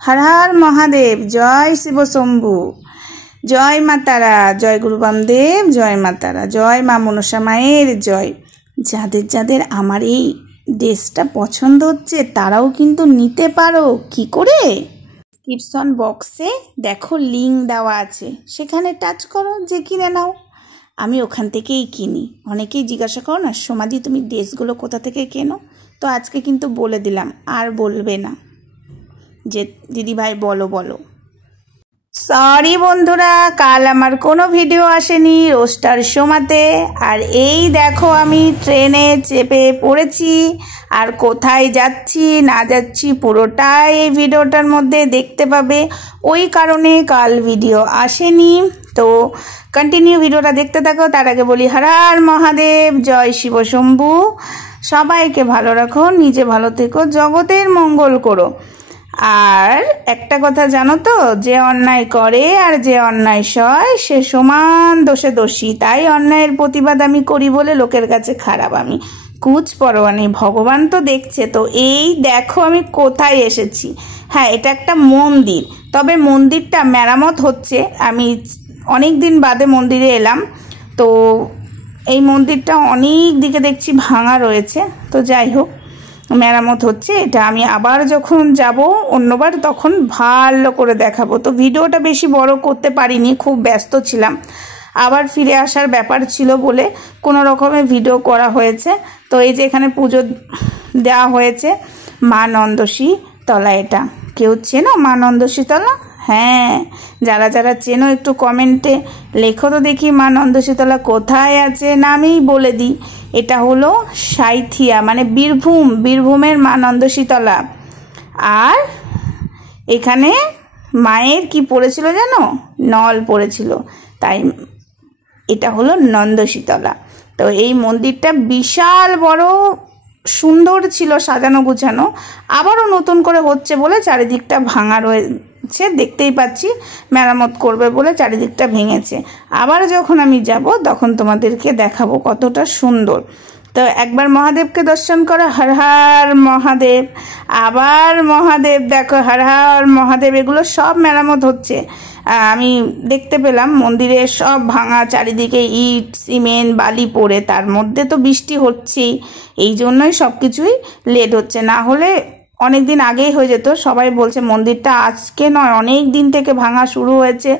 हर हर महादेव। जय शिव शंभु। जय मा तारा। जय गुरु बामदेव। जय मा तारा। जय मा मनसा मायेर जय। যাদের যাদের আমার এই ড্রেসটা পছন্দ হচ্ছে তারাও কিন্তু নিতে পারো। কি করে? ডিসক্রিপশন বক্সে দেখো লিংক দেওয়া আছে, সেখানে টাচ করো, যে কিনে নাও। আমি ওখান থেকেই কিনি। অনেকেই জিজ্ঞাসা করো না, সমাধি তুমি ড্রেসগুলো কোথা থেকে কেনো? তো আজকে কিন্তু বলে দিলাম, আর বলবে না যে দিদি ভাই বলো বলো। সরি বন্ধুরা, কাল আমার কোনো ভিডিও আসেনি রোস্টার শোমাতে। আর এই দেখো আমি ট্রেনে চেপে পড়েছি, আর কোথায় যাচ্ছি না যাচ্ছি পুরোটাই এই ভিডিওটার মধ্যে দেখতে পাবে। ওই কারণে কাল ভিডিও আসেনি। তো কন্টিনিউ ভিডিওটা দেখতে থাকো। তার আগে বলি হর হর মহাদেব, জয় শিব শম্ভু। সবাইকে ভালো রাখো, নিজে ভালো থেকো, জগতের মঙ্গল করো। আর একটা কথা জানো তো, যে অন্যায় করে আর যে অন্যায় সয় সে সমান দোষে দোষী। তাই অন্যায়ের প্রতিবাদ আমি করি বলে লোকের কাছে খারাপ আমি কুচ পরোয়া নেই। ভগবান তো দেখছে। তো এই দেখো আমি কোথায় এসেছি। হ্যাঁ, এটা একটা মন্দির, তবে মন্দিরটা মেরামত হচ্ছে। আমি অনেক দিন বাদে মন্দিরে এলাম। তো এই মন্দিরটা অনেক দিকে দেখছি ভাঙা রয়েছে। তো যাই হোক, মেরামত হচ্ছে। এটা আমি আবার যখন যাব অন্যবার তখন ভালো করে দেখাবো। তো ভিডিওটা বেশি বড় করতে পারিনি, খুব ব্যস্ত ছিলাম। আবার ফিরে আসার ব্যাপার ছিল বলে কোনো রকমের ভিডিও করা হয়েছে। তো এই যে এখানে পুজো দেওয়া হয়েছে মা নন্দসী তলা। এটা কেউ চেনো মা নন্দসী তলা? হ্যাঁ, যারা যারা চেনো একটু কমেন্টে লেখো তো দেখি মা নন্দসী তলা কোথায় আছে। না আমিই বলে দিই, এটা হলো সাইথিয়া, মানে বীরভূমের মা নন্দসী তলা। আর এখানে মায়ের কি পড়েছিল জানো? নল পড়েছিল, তাই এটা হলো নন্দসী তলা। তো এই মন্দিরটা বিশাল বড়, সুন্দর ছিল, সাজানো গুছানো। আবারও নতুন করে হচ্ছে বলে চারিদিকটা ভাঙা রয়েছে, দেখতেই পাচ্ছি। মেরামত করবে বলে চারিদিকটা ভেঙেছে। আবার যখন আমি যাব তখন তোমাদেরকে দেখাবো কতটা সুন্দর। তো একবার মহাদেবকে দর্শন করো, হর হর মহাদেব। আবার মহাদেব দেখো, হর হর মহাদেব। এগুলো সব মেরামত হচ্ছে। আমি দেখতে পেলাম মন্দিরে সব ভাঙা, চারিদিকে ইট সিমেন্ট বালি পড়ে। তার মধ্যে তো বৃষ্টি হচ্ছেই, এই জন্যই সব কিছুই লেট হচ্ছে। না হলে অনেক দিন আগেই হয়ে যেত। সবাই বলছে মন্দিরটা আজকে নয়, অনেক দিন থেকে ভাঙা শুরু হয়েছে,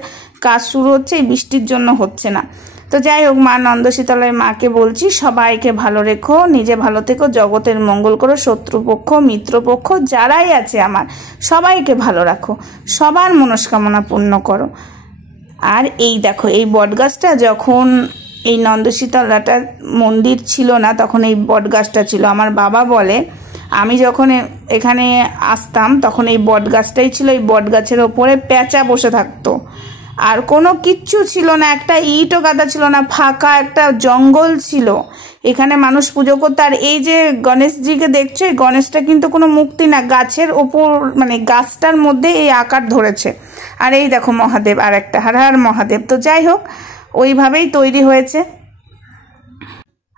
কাজ শুরু হচ্ছে, এই বৃষ্টির জন্য হচ্ছে না। তো যাই হোক, মা নন্দশীতলায় মাকে বলছি সবাইকে ভালো রেখো, নিজে ভালো থেকো, জগতের মঙ্গল করো। শত্রুপক্ষ মিত্রপক্ষ যারাই আছে আমার সবাইকে ভালো রাখো, সবার মনস্কামনা পূর্ণ করো। আর এই দেখো, এই বটগাছটা যখন এই নন্দশীতলাটা মন্দির ছিল না তখন এই বটগাছটা ছিল। আমার বাবা বলে আমি যখন এখানে আসতাম তখন এই বটগাছটাই ছিল। এই বটগাছের ওপরে পেঁচা বসে থাকতো, আর কোনো কিচ্ছু ছিল না, একটা ইটও গাদা ছিল না, ফাঁকা একটা জঙ্গল ছিল। এখানে মানুষ পুজো করতো। আর এই যে গণেশজিকে দেখছো, এই গণেশটা কিন্তু কোনো মূর্তি না, গাছের ওপর, মানে গাছটার মধ্যে এই আকার ধরেছে। আর এই দেখো মহাদেব, আর একটা হর হর মহাদেব। তো যাই হোক, ওইভাবেই তৈরি হয়েছে,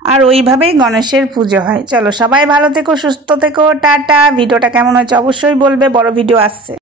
আর ওইভাবেই গণেশের পুজো হয়। চলো সবাই ভালো থেকো, সুস্থ থেকো, টাটা। ভিডিওটা কেমন হয়েছে অবশ্যই বলবে, বড় ভিডিও আসছে।